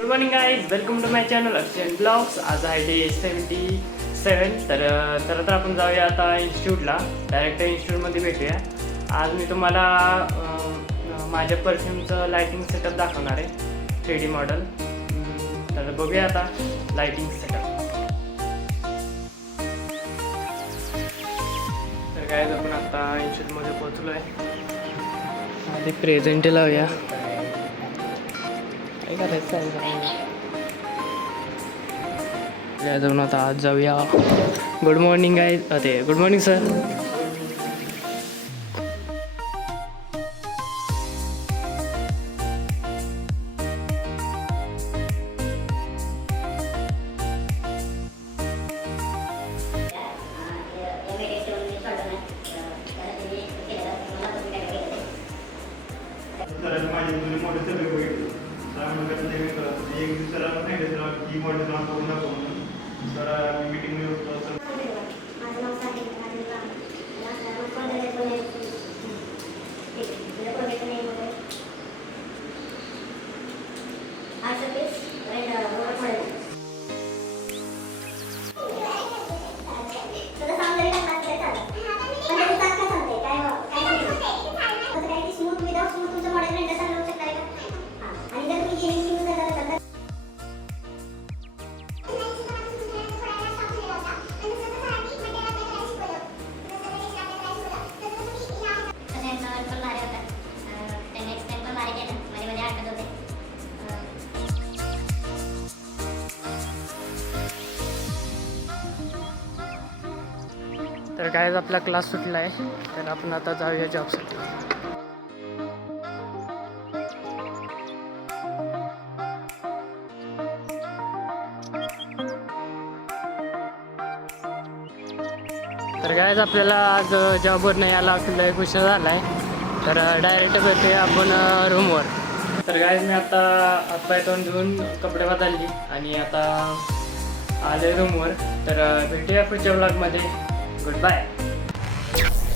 Good morning guys, welcome to my channel Akshay vlogs. आज आहे day 77. तर आपण जाऊया आता इन्स्टिट्यूटला. डायरेक्ट इन्स्टिट्यूटमध्ये भेटूया. आज मी तुम्हाला माझ्या परफ्यूमचं लायटिंग सेटअप दाखवणार आहे, 3D मॉडेल. तर बघूया आता लायटिंग सेटअप. तर काय आपण आता इन्स्टिट्यूटमध्ये पोहोचलो आहे. आधी प्रेझेंट लावूया. काय जाऊन आता आज जाऊया. Good morning guys. Good morning sir. तर काय आपला क्लास सुटला आहे, तर आपण आता जाऊया जॉबसाठी. तर काय आपल्याला आज जॉबवर नाही यायला आपल्याला एक उशीर झाला आहे, तर डायरेक्ट भेटूया आपण रूमवर. तर काय मी आता हातपाय तोंड धुवून कपडे बदलली आणि आता आले रूमवर. तर भेटूया पुढच्या ब्लॉगमध्ये. Good bye.